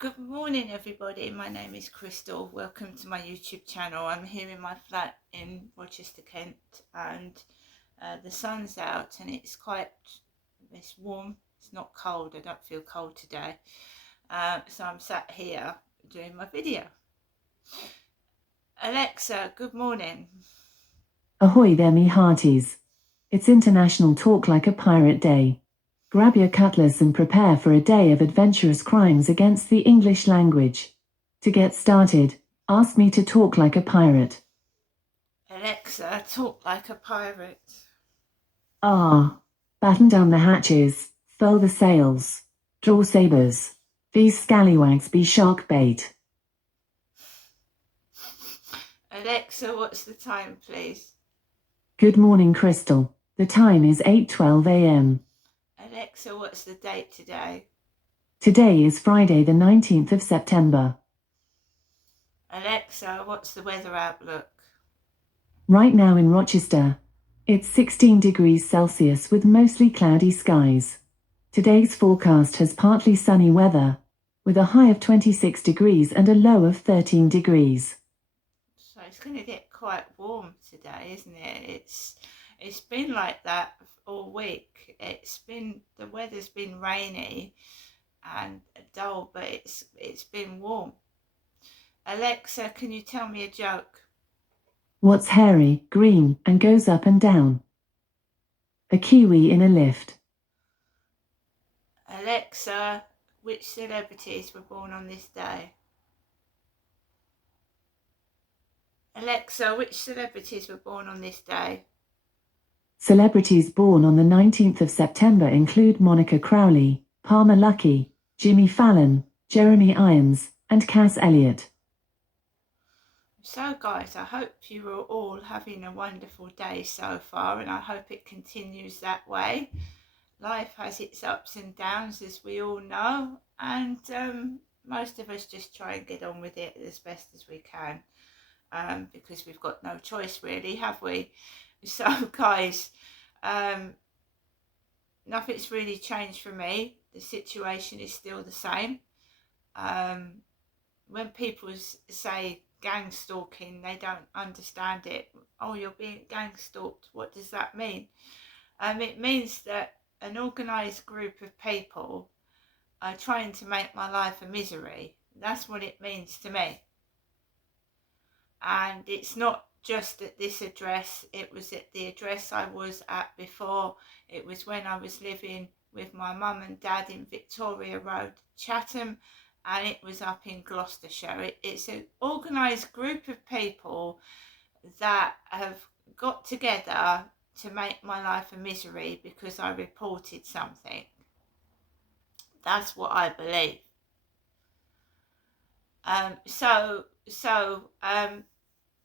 Good morning, everybody. My name is Crystal. Welcome to my YouTube channel. I'm here in my flat in Rochester, Kent, and the sun's out and it's warm. It's not cold. I don't feel cold today. So I'm sat here doing my video. Alexa, good morning. Ahoy there, me hearties. It's International Talk Like a Pirate Day. Grab your cutlass and prepare for a day of adventurous crimes against the English language. To get started, ask me to talk like a pirate. Alexa, talk like a pirate. Batten down the hatches, furl the sails, draw sabres. These scallywags be shark bait. Alexa, what's the time, please? Good morning, Crystal. The time is 8:12 a.m. Alexa, what's the date today? Today is Friday the 19th of September. Alexa, what's the weather outlook? Right now in Rochester, it's 16 degrees Celsius with mostly cloudy skies. Today's forecast has partly sunny weather, with a high of 26 degrees and a low of 13 degrees. So it's going to get quite warm today, isn't it? It's been like that all week. The weather's been rainy and dull, but it's been warm. Alexa, can you tell me a joke? What's hairy, green, and goes up and down? A kiwi in a lift. Alexa, which celebrities were born on this day? Alexa, which celebrities were born on this day? Celebrities born on the 19th of September include Monica Crowley, Palmer Luckey, Jimmy Fallon, Jeremy Irons, and Cass Elliot. So guys, I hope you are all having a wonderful day so far, and I hope it continues that way. Life has its ups and downs, as we all know, and most of us just try and get on with it as best as we can, because we've got no choice really, have we? So guys, nothing's really changed for me. The situation is still the same. When people say gang stalking, they don't understand it. Oh, you're being gang stalked. What does that mean? It means that an organised group of people are trying to make my life a misery. That's what it means to me. And it's not just at this address. It was at the address I was at before. It was when I was living with my mum and dad in Victoria Road, Chatham, and it was up in Gloucestershire. It's an organised group of people that have got together to make my life a misery because I reported something. That's what I believe.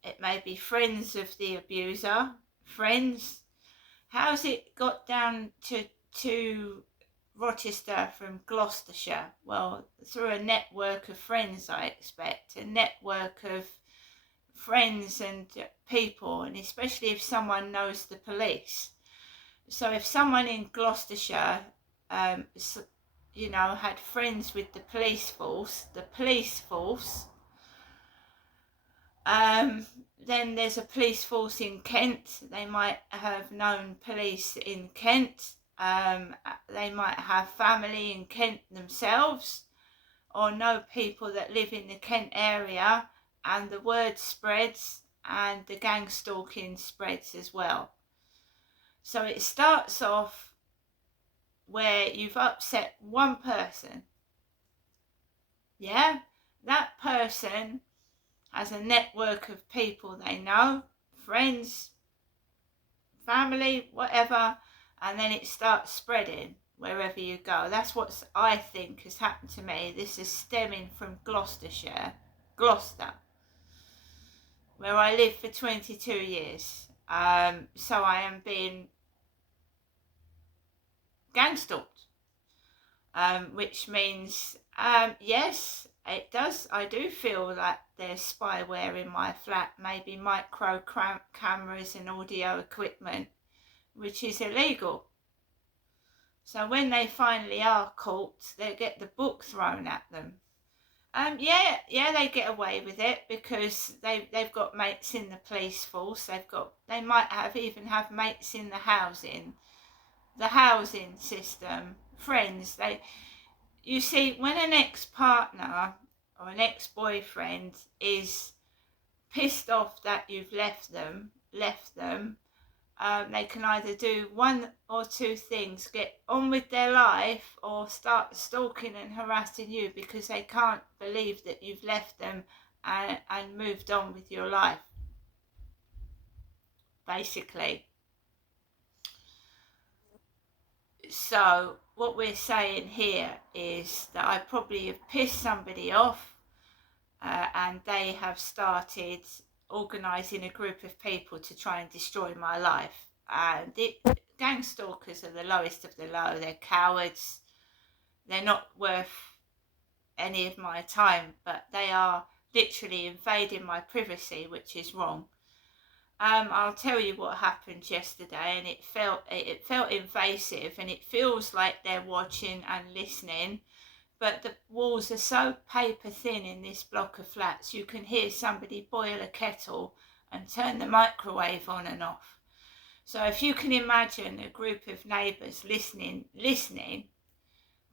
It may be friends of the abuser. Friends. How's it got down to Rochester from Gloucestershire? Well, through a network of friends, I expect. A network of friends and people, and especially if someone knows the police. So if someone in Gloucestershire had friends with the police force, then there's a police force in Kent. They might have known police in Kent. They might have family in Kent themselves, or know people that live in the Kent area, and the word spreads and the gang stalking spreads as well. So it starts off where you've upset one person. Yeah, that person has a network of people they know, friends, family, whatever, and then it starts spreading wherever you go. That's what I think has happened to me. This is stemming from Gloucestershire, Gloucester, where I lived for 22 years. So I am being gang stalked, which means, yes, it does. I do feel like there's spyware in my flat, maybe micro cameras and audio equipment, which is illegal. So when they finally are caught, they get the book thrown at them. Yeah, they get away with it because they've got mates in the police force. They might even have mates in the housing system, friends. You see, when an ex-partner or an ex-boyfriend is pissed off that you've left them, they can either do one or two things: get on with their life or start stalking and harassing you because they can't believe that you've left them and moved on with your life, basically. So what we're saying here is that I probably have pissed somebody off, and they have started organising a group of people to try and destroy my life. And gang stalkers are the lowest of the low. They're cowards. They're not worth any of my time, but they are literally invading my privacy, which is wrong. I'll tell you what happened yesterday, and it felt invasive, and it feels like they're watching and listening. But the walls are so paper thin in this block of flats, you can hear somebody boil a kettle and turn the microwave on and off. So if you can imagine a group of neighbours listening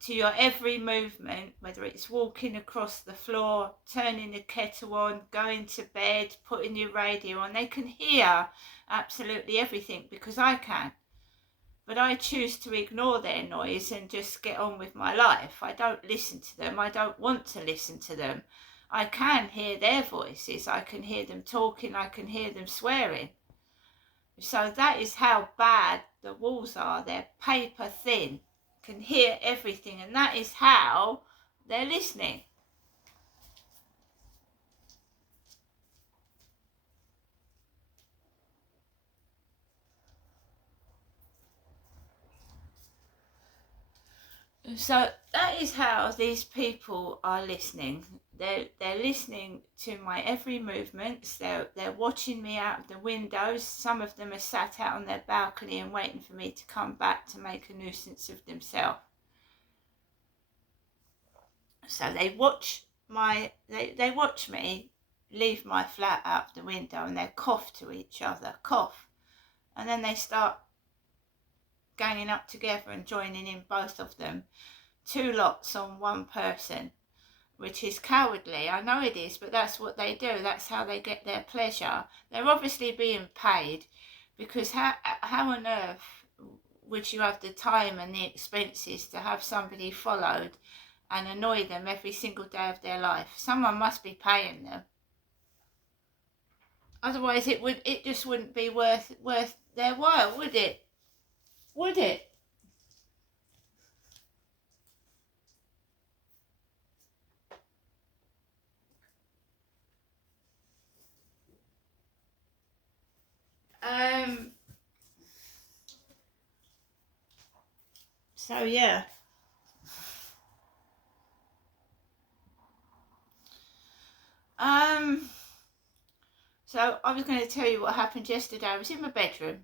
to your every movement, whether it's walking across the floor, turning the kettle on, going to bed, putting your radio on, they can hear absolutely everything because I can. But I choose to ignore their noise and just get on with my life. I don't listen to them. I don't want to listen to them. I can hear their voices. I can hear them talking. I can hear them swearing. So that is how bad the walls are. They're paper thin. Can hear everything, and that is how they're listening. So that is how these people are listening. They're listening to my every movements. They're watching me out of the windows. Some of them are sat out on their balcony and waiting for me to come back to make a nuisance of themselves. So they watch me leave my flat out the window, and they cough to each other, and then they start ganging up together and joining in, both of them, two lots on one person, which is cowardly. I know it is, but that's what they do. That's how they get their pleasure. They're obviously being paid, because how on earth would you have the time and the expenses to have somebody followed and annoy them every single day of their life? Someone must be paying them. Otherwise it just wouldn't be worth their while, would it? Would it? So yeah. So I was going to tell you what happened yesterday. I was in my bedroom,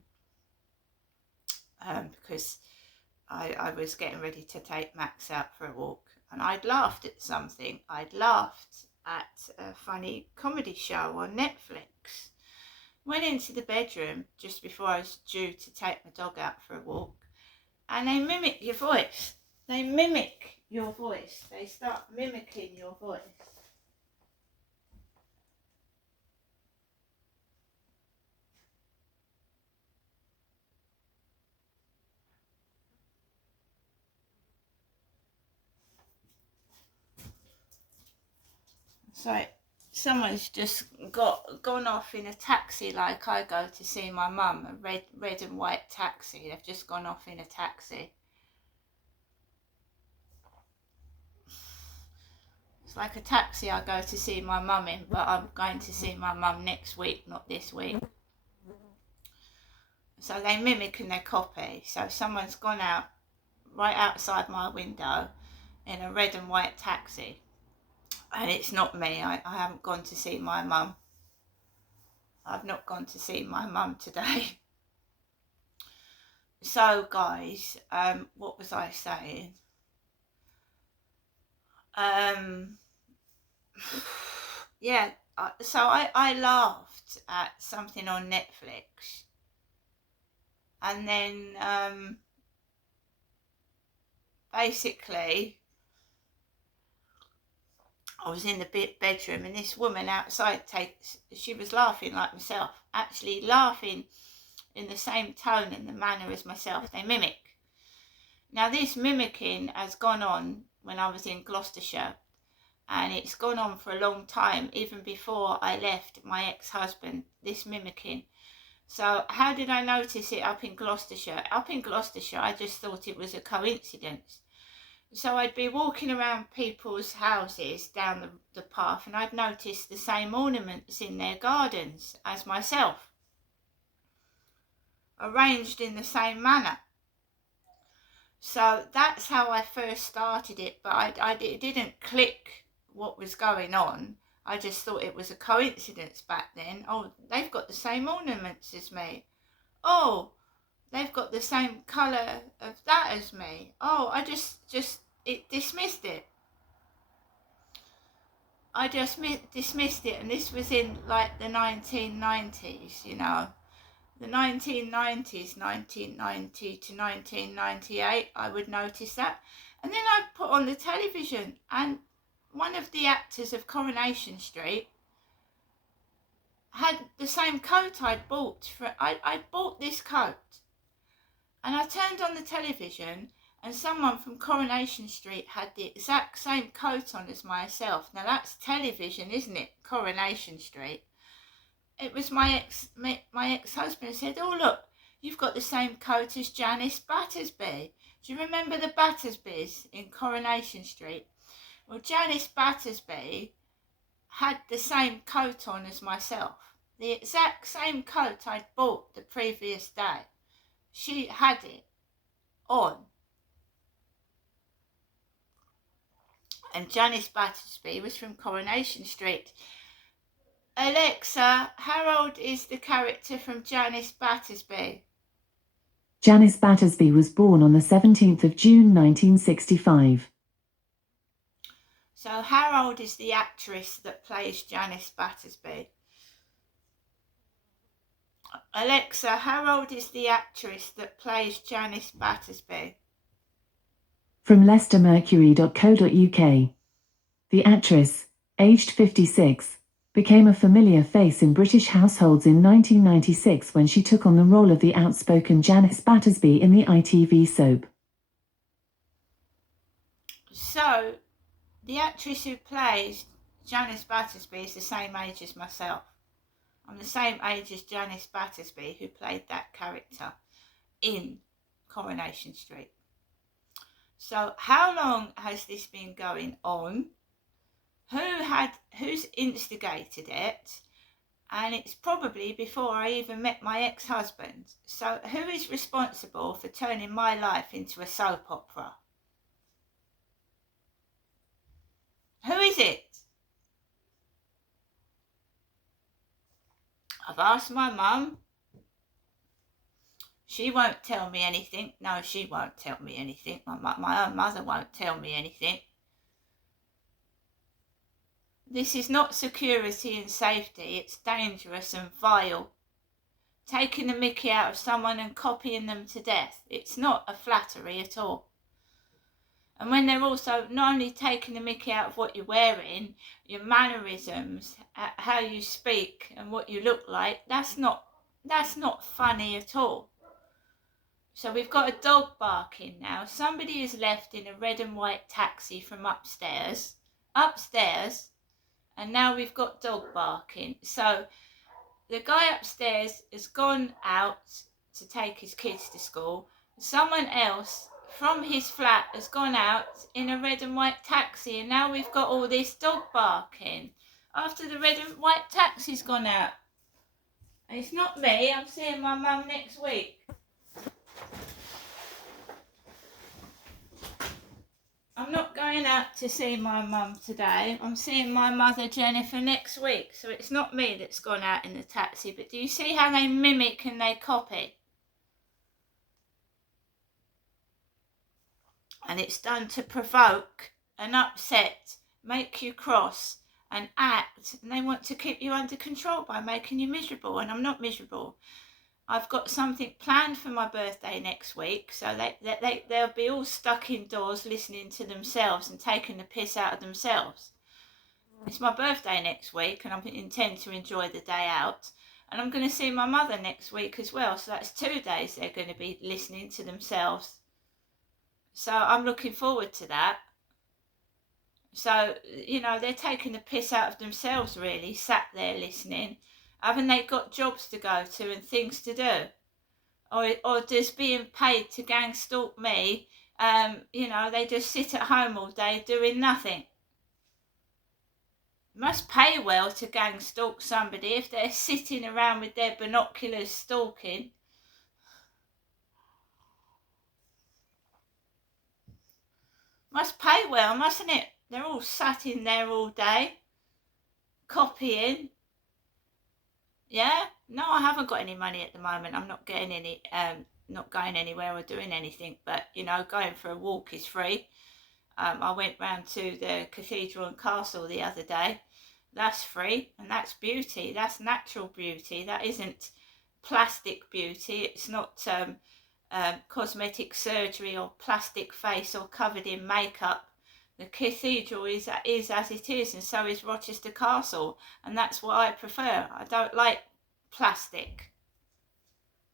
because I was getting ready to take Max out for a walk, and I'd laughed at something. I'd laughed at a funny comedy show on Netflix. Went into the bedroom just before I was due to take my dog out for a walk, and they mimic your voice. They mimic your voice. They start mimicking your voice. So someone's just gone off in a taxi, like I go to see my mum, a red and white taxi. They've just gone off in a taxi. It's like a taxi I go to see my mum in, but I'm going to see my mum next week, not this week. So they mimic and they copy. So someone's gone out right outside my window in a red and white taxi. And it's not me. I haven't gone to see my mum. I've not gone to see my mum today. So guys, what was I saying? yeah, so I laughed at something on Netflix, and then basically I was in the bedroom, and this woman outside she was laughing like myself, actually laughing in the same tone and the manner as myself. They mimic. Now this mimicking has gone on when I was in Gloucestershire, and it's gone on for a long time, even before I left my ex-husband, this mimicking. So how did I notice it up in Gloucestershire? Up in Gloucestershire, I just thought it was a coincidence. So I'd be walking around people's houses down the path, and I'd notice the same ornaments in their gardens as myself, arranged in the same manner. So that's how I first started it, but it didn't click what was going on. I just thought it was a coincidence back then. Oh, they've got the same ornaments as me. Oh, they've got the same colour of that as me. Oh, I just dismissed it. I just dismissed it, and this was in like the 1990s, you know. The 1990s, 1990 to 1998, I would notice that. And then I put on the television, and one of the actors of Coronation Street had the same coat I'd bought. I bought this coat, and I turned on the television, and someone from Coronation Street had the exact same coat on as myself. Now that's television, isn't it? Coronation Street. It was my ex-husband said, "Oh look, you've got the same coat as Janice Battersby. Do you remember the Battersbys in Coronation Street?" Well, Janice Battersby had the same coat on as myself. The exact same coat I'd bought the previous day. She had it on. And Janice Battersby was from Coronation Street. Alexa, how old is the character from Janice Battersby? Janice Battersby was born on the 17th of June 1965. So how old is the actress that plays Janice Battersby? Alexa, how old is the actress that plays Janice Battersby? From leicestermercury.co.uk. The actress, aged 56, became a familiar face in British households in 1996 when she took on the role of the outspoken Janice Battersby in the ITV soap. So, the actress who plays Janice Battersby is the same age as myself. I'm the same age as Janice Battersby, who played that character in Coronation Street. So how long has this been going on? Who's instigated it? And it's probably before I even met my ex-husband. So who is responsible for turning my life into a soap opera? Who is it? I've asked my mum. She won't tell me anything. No, she won't tell me anything. My own mother won't tell me anything. This is not security and safety. It's dangerous and vile. Taking the mickey out of someone and copying them to death. It's not a flattery at all. And when they're also not only taking the mickey out of what you're wearing, your mannerisms, how you speak and what you look like, that's not funny at all. So we've got a dog barking now. Somebody has left in a red and white taxi from upstairs, and now we've got dog barking. So the guy upstairs has gone out to take his kids to school. Someone else from his flat has gone out in a red and white taxi, and now we've got all this dog barking after the red and white taxi's gone out. And it's not me. I'm seeing my mum next week. I'm not going out to see my mum today. I'm seeing my mother Jennifer next week. So it's not me that's gone out in the taxi. But do you see how they mimic and they copy? And it's done to provoke and upset, make you cross, and act, and they want to keep you under control by making you miserable, and I'm not miserable. I've got something planned for my birthday next week, so they'll be all stuck indoors listening to themselves and taking the piss out of themselves. It's my birthday next week, and I intend to enjoy the day out. And I'm going to see my mother next week as well, so that's 2 days they're going to be listening to themselves. So I'm looking forward to that. So, they're taking the piss out of themselves, really, sat there listening. Haven't they got jobs to go to and things to do? Or does being paid to gang stalk me, they just sit at home all day doing nothing? It must pay well to gang stalk somebody if they're sitting around with their binoculars stalking. Must pay well, mustn't it? They're all sat in there all day, copying. Yeah? No, I haven't got any money at the moment. I'm not getting any, not going anywhere or doing anything. But, going for a walk is free. I went round to the cathedral and castle the other day. That's free, and that's beauty. That's natural beauty. That isn't plastic beauty. It's not cosmetic surgery or plastic face or covered in makeup. The cathedral is as it is, and so is Rochester Castle, and that's what I prefer. I don't like plastic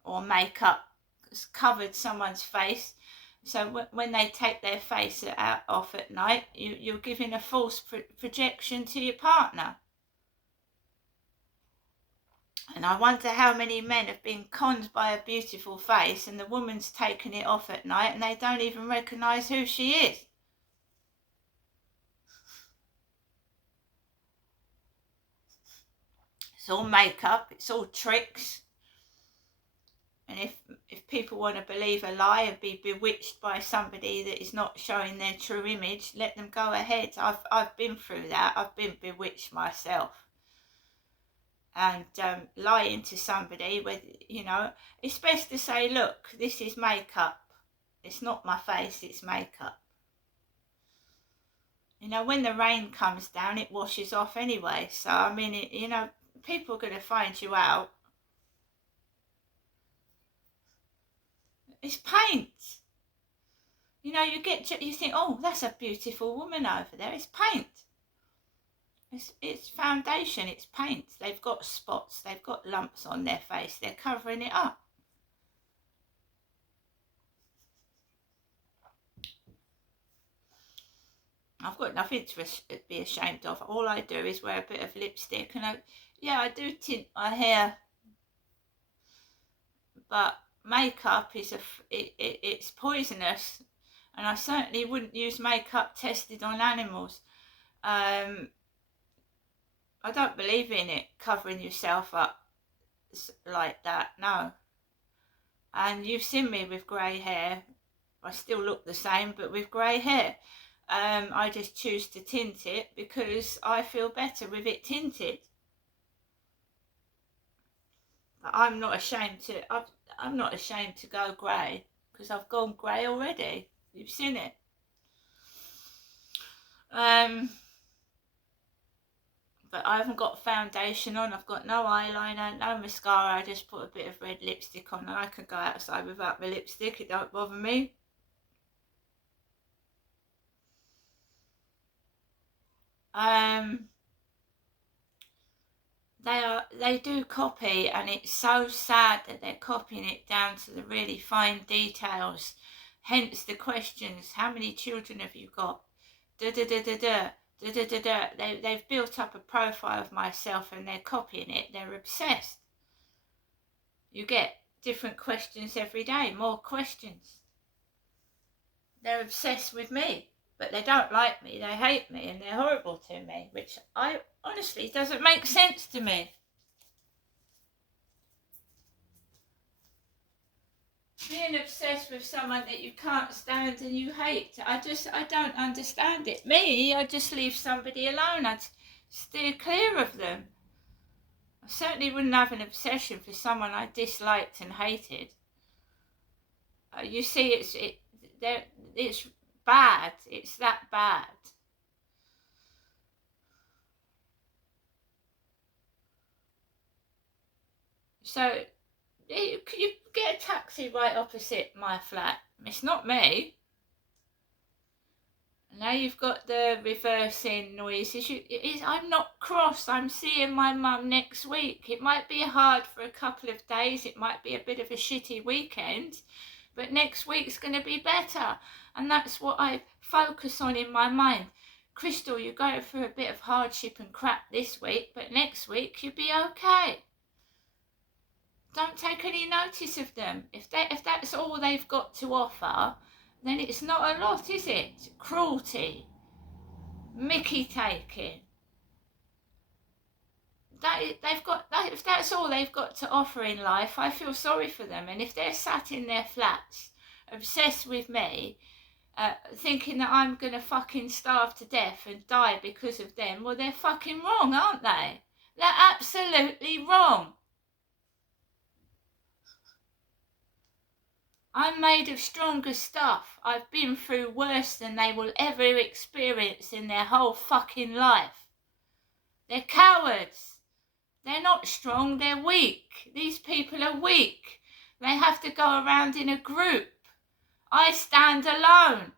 or makeup that's covered someone's face. So when they take their face off at night, you're giving a false projection to your partner. And I wonder how many men have been conned by a beautiful face, and the woman's taken it off at night and they don't even recognise who she is. It's all makeup, it's all tricks. And if people want to believe a lie and be bewitched by somebody that is not showing their true image, let them go ahead. I've been through that. I've been bewitched myself. And lying to somebody, it's best to say, look, this is makeup. It's not my face, it's makeup. When the rain comes down, it washes off anyway. So, people are going to find you out. It's paint. You think, oh, that's a beautiful woman over there. It's paint. It's foundation. It's paint. They've got spots. They've got lumps on their face. They're covering it up. I've got nothing to be ashamed of. All I do is wear a bit of lipstick, and I do tint my hair, but makeup it's poisonous, and I certainly wouldn't use makeup tested on animals. I don't believe in it, covering yourself up like that, no. And you've seen me with grey hair. I still look the same, but with grey hair. I just choose to tint it because I feel better with it tinted. But I'm not ashamed to go grey, because I've gone grey already. You've seen it. But I haven't got foundation on. I've got no eyeliner, no mascara. I just put a bit of red lipstick on, and I can go outside without my lipstick. It don't bother me. They do copy, and it's so sad that they're copying it down to the really fine details. Hence the questions: how many children have you got? They've built up a profile of myself, and they're copying it. They're obsessed. You get different questions every day, more questions. They're obsessed with me. But they don't like me, they hate me, and they're horrible to me, which honestly doesn't make sense to me. Being obsessed with someone that you can't stand and you hate, I don't understand it. Me, I just leave somebody alone. I'd steer clear of them. I certainly wouldn't have an obsession for someone I disliked and hated. You see, it's bad. It's that bad. So you get a taxi right opposite my flat. It's not me. Now you've got the reversing noises. I'm not cross. I'm seeing my mum next week. It might be hard for a couple of days. It might be a bit of a shitty weekend. But next week's going to be better. And that's what I focus on in my mind. Crystal, you're going through a bit of hardship and crap this week, but next week you'll be okay. Don't take any notice of them. If that's all they've got to offer, then it's not a lot, is it? Cruelty, mickey taking. If that's all they've got to offer in life, I feel sorry for them. And if they're sat in their flats, obsessed with me, thinking that I'm gonna fucking starve to death and die because of them, well, they're fucking wrong, aren't they? They're absolutely wrong. I'm made of stronger stuff. I've been through worse than they will ever experience in their whole fucking life. They're cowards. They're not strong, they're weak. These people are weak. They have to go around in a group. I stand alone.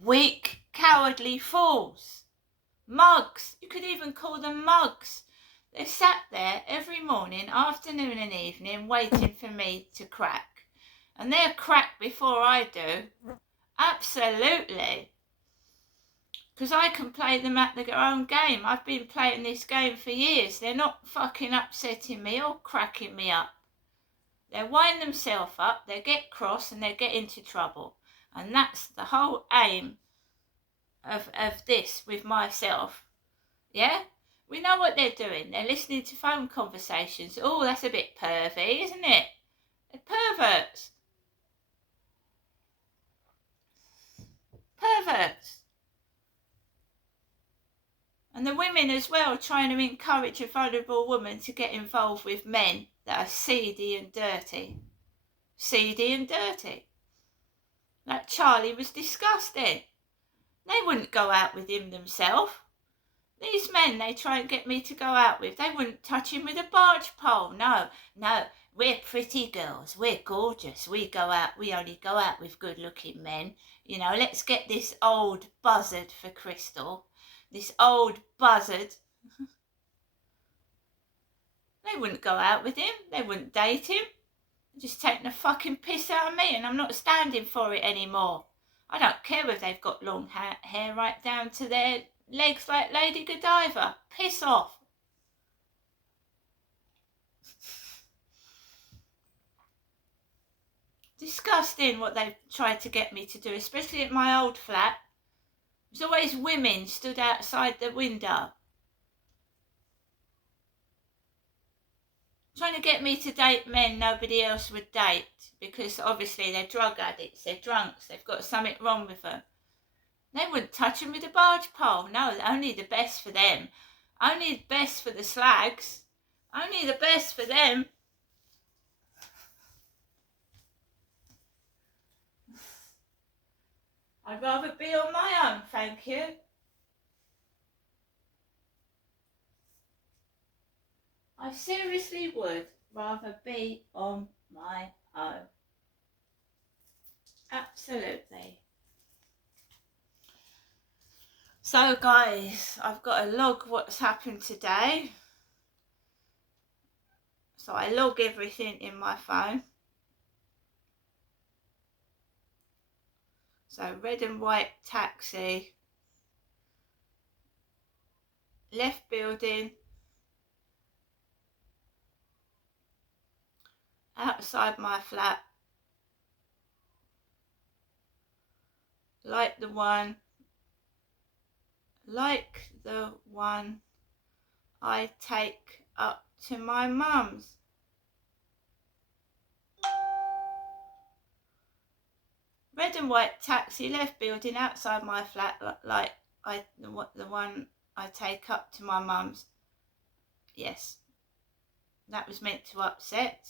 Weak, cowardly fools. Mugs. You could even call them mugs. They sat there every morning, afternoon and evening, waiting for me to crack. And they'll crack before I do. Absolutely. Because I can play them at their own game. I've been playing this game for years. They're not fucking upsetting me or cracking me up. They wind themselves up, they get cross and they get into trouble. And that's the whole aim of this with myself. Yeah? We know what they're doing. They're listening to phone conversations. Oh, that's a bit pervy, isn't it? They're perverts. Perverts. And the women as well, trying to encourage a vulnerable woman to get involved with men that are seedy and dirty. Seedy and dirty. That Charlie was disgusting. They wouldn't go out with him themselves. These men they try and get me to go out with, they wouldn't touch him with a barge pole. No, we're pretty girls. We're gorgeous. We only go out with good-looking men. You know, let's get this old buzzard for Crystal. This old buzzard. They wouldn't go out with him. They wouldn't date him. They're just taking the fucking piss out of me, and I'm not standing for it anymore. I don't care if they've got long hair right down to their legs like Lady Godiva. Piss off. Disgusting what they've tried to get me to do, especially at my old flat. There's always women stood outside the window trying to get me to date men nobody else would date because obviously they're drug addicts, they're drunks, they've got something wrong with them. They wouldn't touch them with a barge pole. No, only the best for them. Only the best for the slags. Only the best for them. I'd rather be on my own, thank you. I seriously would rather be on my own. Absolutely. So guys, I've got to log what's happened today. So I log everything in my phone. So red and white taxi, left building, outside my flat, like the one I take up to my mum's. Red and white taxi, left building, outside my flat, like the one I take up to my mum's. Yes, that was meant to upset.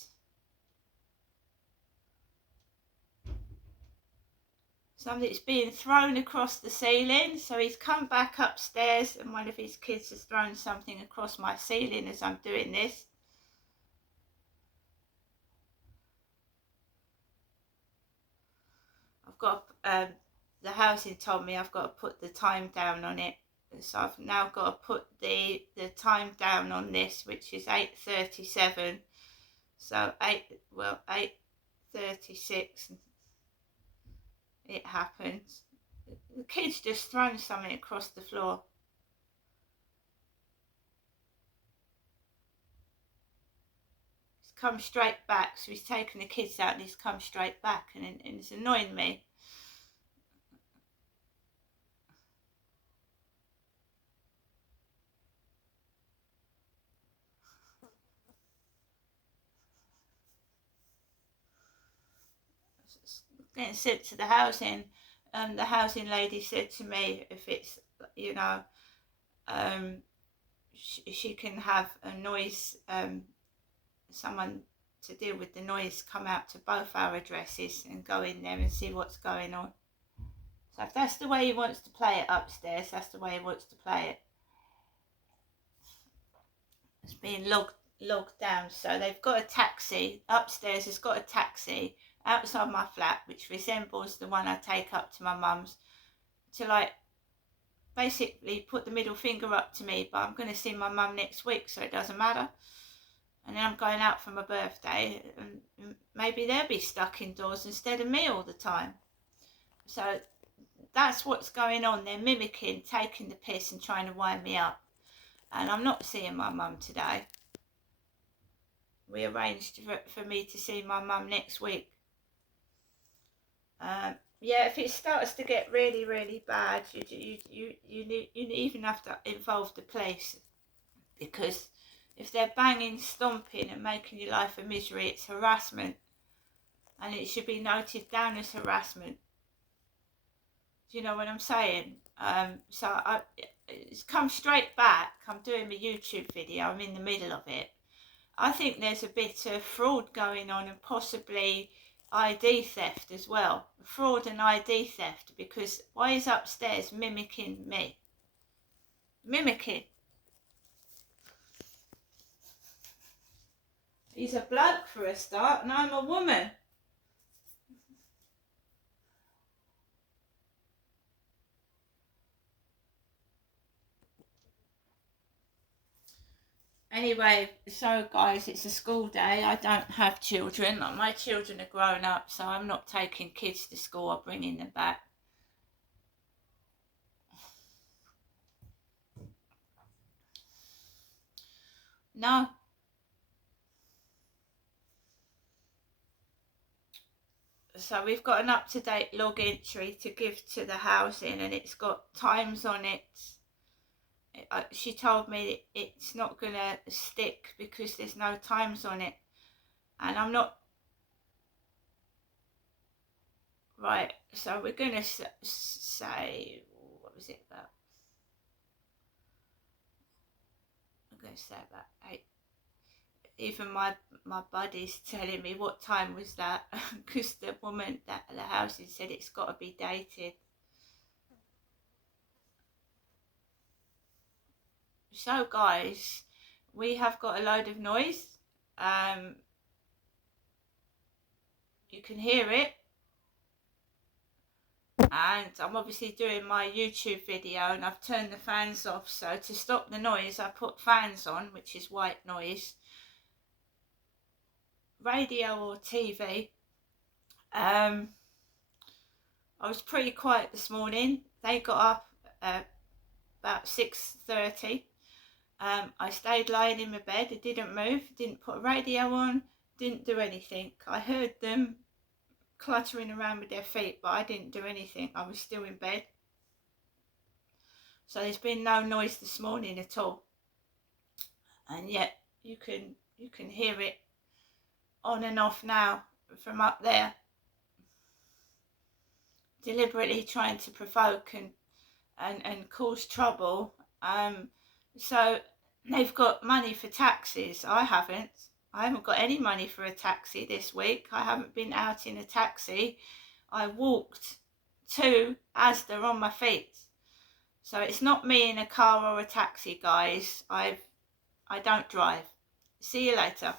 something's being thrown across the ceiling. So he's come back upstairs and one of his kids has thrown something across my ceiling as I'm doing this. I've got, the housing told me I've got to put the time down on it. So I've now got to put the time down on this, which is 8:37. So 8:36 it happens. The kid's just thrown something across the floor. He's come straight back, so he's taken the kids out and he's come straight back, and it's annoying me. Getting sent to the housing, and the housing lady said to me, if it's, you know, she can have a noise, someone to deal with the noise come out to both our addresses and go in there and see what's going on. So if that's the way he wants to play it upstairs, that's the way he wants to play it. It's being logged down. So they've got a taxi upstairs. Has got a taxi outside my flat, which resembles the one I take up to my mum's, to like basically put the middle finger up to me. But I'm going to see my mum next week, so it doesn't matter. And then I'm going out for my birthday, and maybe they'll be stuck indoors instead of me all the time. So that's what's going on. They're mimicking, taking the piss and trying to wind me up. And I'm not seeing my mum today. We arranged for me to see my mum next week. Yeah, if it starts to get really, really bad, you even have to involve the police, because if they're banging, stomping and making your life a misery, it's harassment, and it should be noted down as harassment. Do you know what I'm saying? So it's come straight back. I'm doing my YouTube video. I'm in the middle of it. I think there's a bit of fraud going on, and possibly ID theft as well. Fraud and ID theft, because why is upstairs mimicking me? Mimicking. He's a bloke for a start, and I'm a woman. Anyway, so guys, it's a school day. I don't have children. My children are grown up, so I'm not taking kids to school or bringing them back. No. So we've got an up-to-date log entry to give to the housing, and it's got times on it. She told me it's not going to stick because there's no times on it, and I'm not. Right, so we're going to say, what was it about? I'm going to say about 8. Even my buddy's telling me what time was that, because the woman at the housing said it's got to be dated. So guys, we have got a load of noise. You can hear it, and I'm obviously doing my YouTube video, and I've turned the fans off. So to stop the noise, I put fans on, which is white noise. Radio or TV. I was pretty quiet this morning. They got up about 6:30. I stayed lying in my bed. I didn't move, didn't put a radio on, didn't do anything. I heard them cluttering around with their feet, but I didn't do anything. I was still in bed. So there's been no noise this morning at all. And yet you can hear it on and off now from up there. Deliberately trying to provoke and cause trouble. So they've got money for taxis. I haven't got any money for a taxi this week. I haven't been out in a taxi. I walked to Asda on my feet. So it's not me in a car or a taxi, guys. I don't drive. See you later.